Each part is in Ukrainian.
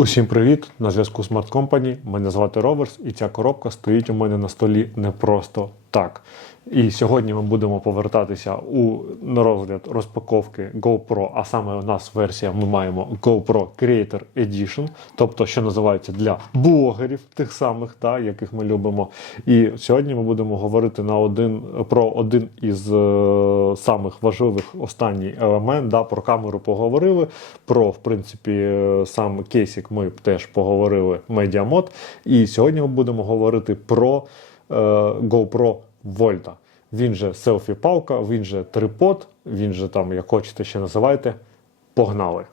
Усім привіт! На зв'язку Smart Company. Мене звати Роверс, і ця коробка стоїть у мене на столі не просто так. І сьогодні ми будемо повертатися у на розгляд розпаковки GoPro, а саме у нас версія ми маємо GoPro Creator Edition, тобто, що називається для блогерів, тих самих, та, яких ми любимо. І сьогодні ми будемо говорити на один, про один із е, самих важливих останній елемент. Да, про камеру поговорили, про в принципі е, сам кейсик ми теж поговорили медіамод. І сьогодні ми будемо говорити про е, GoPro Volta. Він же селфі-палка, він же трипод, він же там, як хочете ще називайте. Погнали!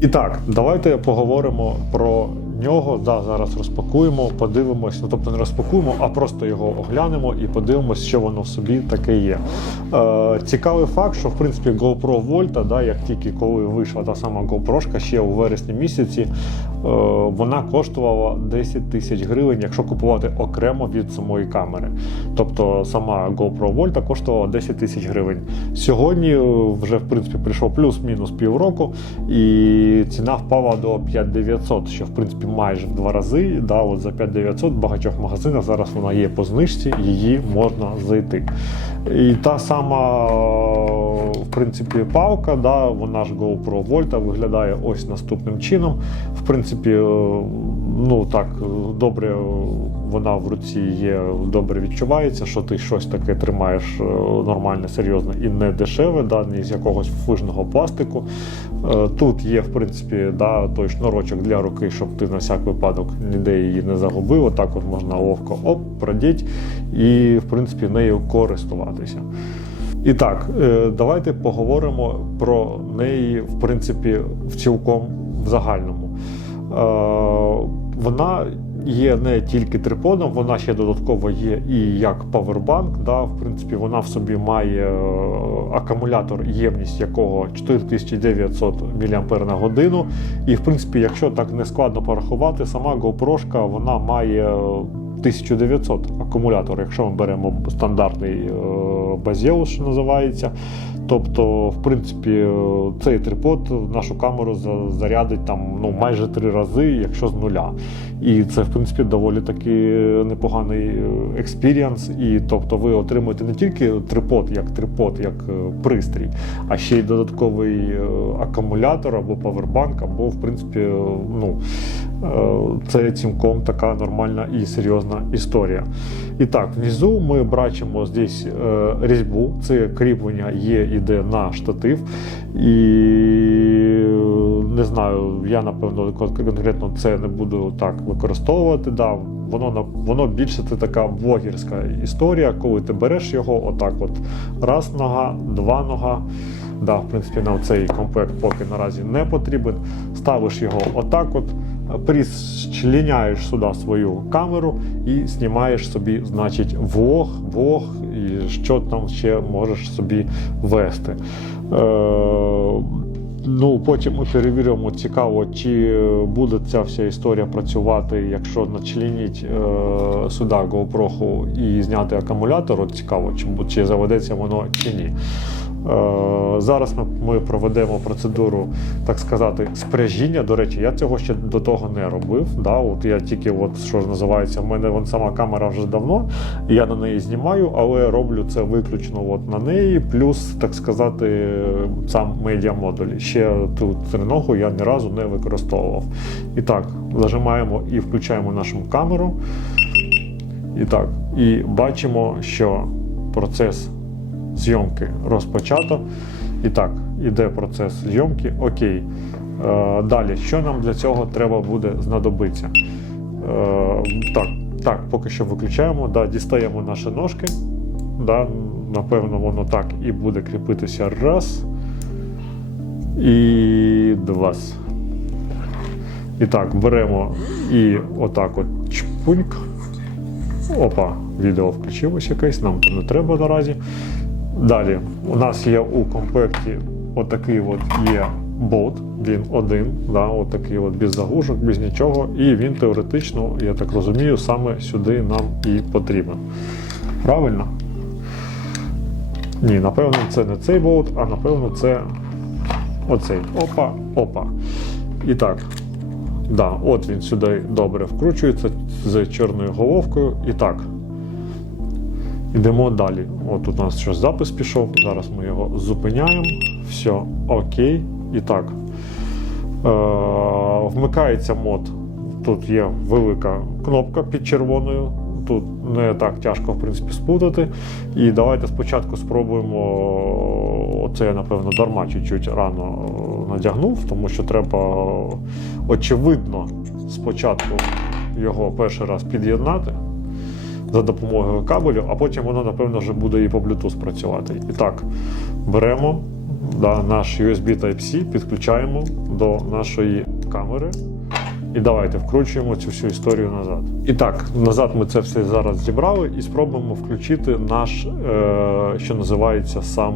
І так, давайте поговоримо про нього. Да, зараз розпакуємо, подивимось. Ну тобто не розпакуємо, а просто його оглянемо і подивимось, що воно в собі таке є. Е, цікавий факт, що в принципі GoPro Volta, да, як тільки коли вийшла та сама GoPro ще у вересні місяці, е, вона коштувала 10 тисяч гривень, якщо купувати окремо від самої камери. Тобто сама GoPro Volta коштувала 10 тисяч гривень. Сьогодні е, вже в принципі прийшов плюс-мінус півроку, і ціна впала до 5900, що в принципі майже в два рази. Да, от за 5900 в багатьох магазинах зараз вона є по знижці, її можна зайти. І та сама в принципі палка, да, вона ж GoPro Volta виглядає ось наступним чином. В принципі, е, ну так добре вона в руці є, добре відчувається, що ти щось таке тримаєш е, нормальне, серйозне і не дешеве, да, не з якогось фужного пластику. Е, Тут є, в принципі, да, той шнурочок для руки, щоб ти на всяк випадок ніде її не загубив. Отак от можна ловко оп, продіть і, в принципі, нею користуватися. І так, е, давайте поговоримо про неї, в принципі, в цілком в загальному. Е, Вона є не тільки триподом, вона ще додатково є і як павербанк. Да, в принципі, вона в собі має е, акумулятор, ємність якого 4900 мАч. І, в принципі, якщо так не складно порахувати, сама GoPro вона має 1900 акумулятор, якщо ми беремо стандартний е, Базеус, що називається. Тобто, в принципі, е, цей трипод нашу камеру зарядить там ну майже три рази, якщо з нуля. І це, в принципі, доволі таки непоганий е, експіріанс. І тобто ви отримуєте не тільки трипод як трипод, як е, пристрій, а ще й додатковий акумулятор або павербанк, або, в принципі, ну, це цілком така нормальна і серйозна історія. І так, внизу ми бачимо здесь різьбу, це кріплення є, іде на штатив. І не знаю, я напевно конкретно це не буду так використовувати. Да. Воно воно більше це така блогерська історія, коли ти береш його, отак, от раз нога, два нога. Да, в принципі, нам цей комплект поки наразі не потрібен. Ставиш його отак, от, прищеняєш сюди свою камеру і знімаєш собі, значить, влог, влог і що там ще можеш собі вести. Е, Ну, потім ми перевіримо, цікаво, чи буде ця вся історія працювати, якщо начленіть е, сюди GoPro і зняти акумулятор. От цікаво, чи, чи заведеться воно чи ні. Е, зараз ми, проведемо процедуру, так сказати, спряжіння. До речі, я цього ще до того не робив. Да? От я тільки, от, що ж називається, в мене вон сама камера вже давно, я на неї знімаю, але роблю це виключно от на неї, плюс, так сказати, сам медіамодуль. Ще ту триногу я ні разу не використовував. І так, зажимаємо і включаємо нашу камеру. І так, і бачимо, що процес зйомки розпочато. І так, іде процес зйомки. Окей. Е, далі, що нам для цього треба буде знадобитися? Е, так, так, поки що виключаємо, да, дістаємо наші ножки. Да, напевно, воно так і буде кріпитися. Раз. І два. І так, беремо і отак от чпуньк. Опа, відео включилось якесь, нам то не треба наразі. Далі, у нас є у комплекті отакий от є болт, він один, да, от такий от без заглушок, без нічого. І він теоретично, я так розумію, саме сюди нам і потрібен. Правильно? Ні, напевно, це не цей болт, а напевно, це оцей. Опа, опа. І так. Да, от він сюди добре вкручується з чорною головкою. І так. Йдемо далі. От у нас щось запис пішов. Зараз ми його зупиняємо. Все, окей. І так. Е, вмикається мод. Тут є велика кнопка під червоною. Тут не так тяжко, в принципі, сплутати. І давайте спочатку спробуємо. Оце я, напевно, дарма чуть-чуть рано надягнув, тому що треба, очевидно, спочатку його перший раз під'єднати за допомогою кабелю, а потім воно, напевно, вже буде і по Bluetooth працювати. І так, беремо да, наш USB Type-C, підключаємо до нашої камери. І давайте вкручуємо цю всю історію назад. І так, назад ми це все зараз зібрали і спробуємо включити наш, е, що називається сам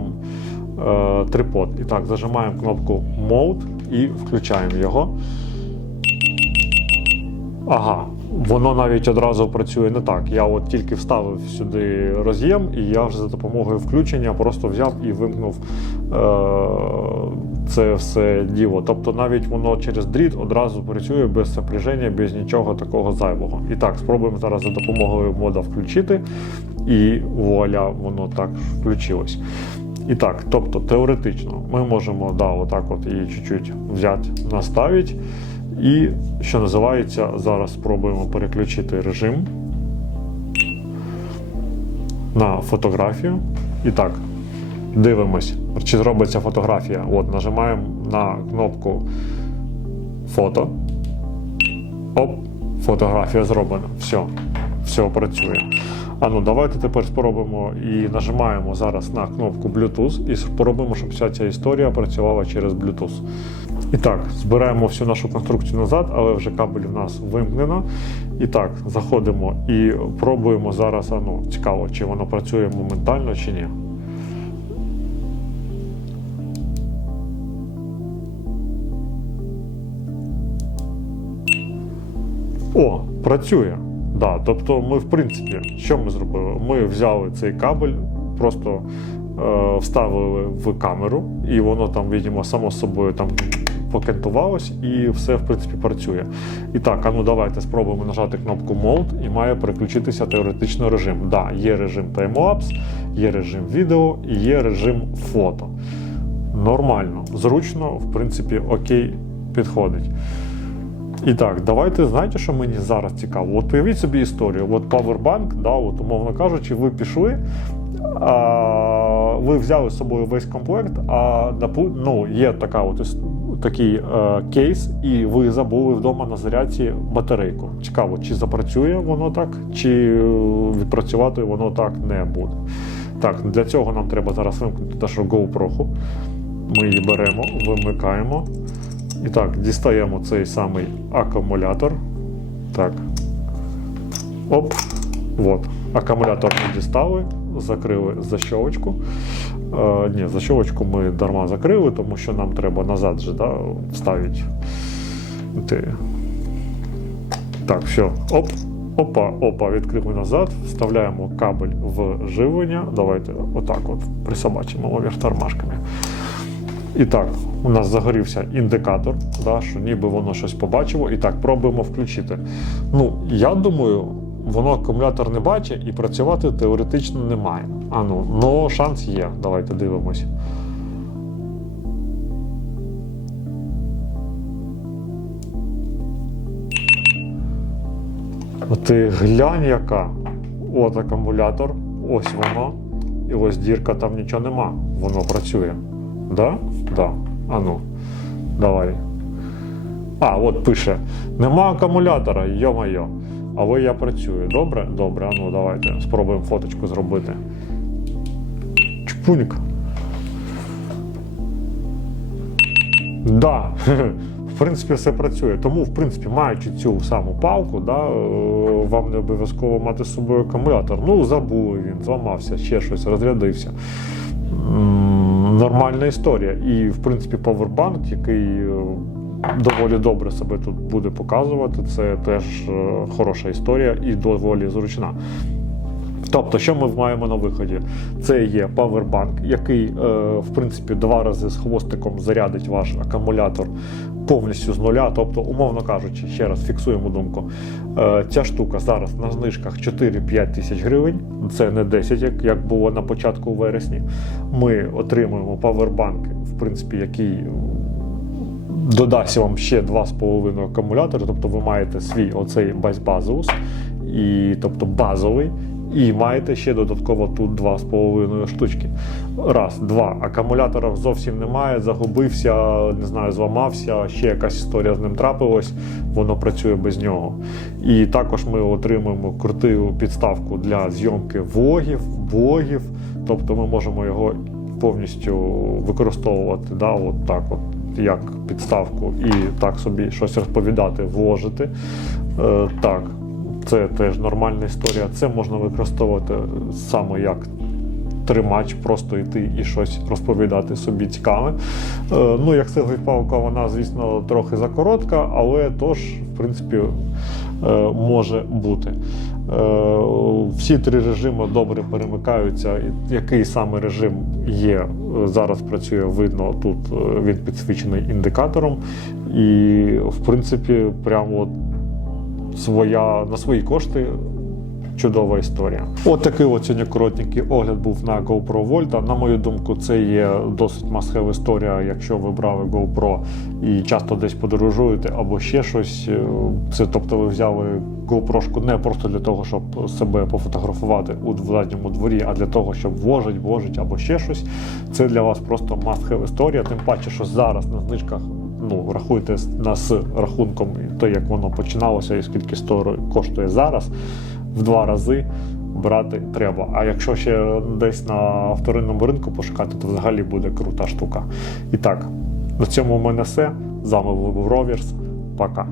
е, трипод. І так, зажимаємо кнопку Mode і включаємо його. Ага, воно навіть одразу працює не так. Я от тільки вставив сюди роз'єм, і я вже за допомогою включення просто взяв і вимкнув е- це все діло. Тобто навіть воно через дріт одразу працює без сопряження, без нічого такого зайвого. І так, спробуємо зараз за допомогою мода включити, і вуаля, воно так включилось. І так, тобто теоретично ми можемо да, отак от її чуть-чуть взяти, наставити. І, що називається, зараз спробуємо переключити режим на фотографію. І так, дивимось, чи зробиться фотографія. От, нажимаємо на кнопку фото. Оп, фотографія зроблена. Все, все працює. А ну давайте тепер спробуємо і нажимаємо зараз на кнопку Bluetooth і спробуємо, щоб вся ця історія працювала через Bluetooth. І так, збираємо всю нашу конструкцію назад, але вже кабель в нас вимкнено. І так, заходимо і пробуємо зараз. А ну, цікаво, чи воно працює моментально, чи ні. О, працює. Да, тобто ми, в принципі, що ми зробили? Ми взяли цей кабель, просто вставили в камеру, і воно там, видимо, само собою там покентувалось, і все, в принципі, працює. І так, а ну давайте спробуємо нажати кнопку Mode, і має переключитися теоретично режим. Да, є режим таймлапс, є режим відео і є режим фото. Нормально, зручно, в принципі, окей, підходить. І так, давайте знаєте, що мені зараз цікаво? От уявіть собі історію. От Powerbank, да, от, умовно кажучи, ви пішли, а, ви взяли з собою весь комплект, а ну, є така от, такий е, кейс, і ви забули вдома на зарядці батарейку. Цікаво, чи запрацює воно так, чи відпрацювати воно так не буде. Так, для цього нам треба зараз вимкнути нашу GoPro. Ми її беремо, вимикаємо. І так, дістаємо цей самий акумулятор. Так. Оп. От. Акумулятор ми дістали, закрили защолочку. Е, ні, защолочку ми дарма закрили, тому що нам треба назад же, да, вставити. Ти. Так, все. Оп. Опа, опа, відкрили назад, вставляємо кабель в живлення. Давайте отак от присобачимо вверх тормашками. І так, у нас загорівся індикатор, да, що ніби воно щось побачило. І так, пробуємо включити. Ну, я думаю, воно акумулятор не бачить і працювати теоретично немає. А ну, но шанс є. Давайте дивимось. Ти глянь, яка. От акумулятор, ось воно. І ось дірка, там нічого нема. Воно працює. Да? Да. А ну, давай. А, от пише: нема акумулятора, йо-моє. Але я працюю. Добре? Добре, ну давайте спробуємо фоточку зробити. Чпуньк. Да. В принципі, все працює. Тому, в принципі, маючи цю саму палку, да, е, вам не обов'язково мати з собою акумулятор. Ну, забули він, зламався, ще щось, розрядився. Нормальна історія. І, в принципі, Powerbank, який е, доволі добре себе тут буде показувати, це теж е, хороша історія і доволі зручна. Тобто, що ми маємо на виході? Це є павербанк, який, е, в принципі, два рази з хвостиком зарядить ваш акумулятор повністю з нуля. Тобто, умовно кажучи, ще раз фіксуємо думку. Е, ця штука зараз на знижках 4-5 тисяч гривень. Це не 10, як, як було на початку вересні. Ми отримуємо павербанк, в принципі, який додасть вам ще 2,5 акумулятори, тобто ви маєте свій оцей базеус, і, тобто базовий, і маєте ще додатково тут 2,5 штучки. Раз, два. Акумулятора зовсім немає, загубився, не знаю, зламався, ще якась історія з ним трапилась, воно працює без нього. І також ми отримуємо круту підставку для зйомки влогів, блогів, тобто ми можемо його повністю використовувати, да, от так от, як підставку, і так собі щось розповідати, вложити. Е, так, це теж нормальна історія. Це можна використовувати саме як тримач, просто йти і щось розповідати собі цікаве. Е, ну, як палка, вона, звісно, трохи закоротка, але тож, в принципі, е, може бути. Е, Всі три режими добре перемикаються. Який саме режим є, е, зараз працює, видно, тут е, він підсвічений індикатором. І, в принципі, прямо своя, на свої кошти чудова історія. От такий от коротенький огляд був на GoPro Volta. На мою думку, це є досить must-have історія, якщо ви брали GoPro і часто десь подорожуєте або ще щось. Е, Це тобто ви взяли GoPro не просто для того, щоб себе пофотографувати у задньому дворі, а для того, щоб вложить, вложить або ще щось. Це для вас просто must-have історія. Тим паче, що зараз на знижках ну, рахуйте нас рахунком те, як воно починалося і скільки сто коштує зараз, в два рази брати треба. А якщо ще десь на вторинному ринку пошукати, то взагалі буде крута штука. І так, на цьому в мене все. З вами був Роверс. Пока.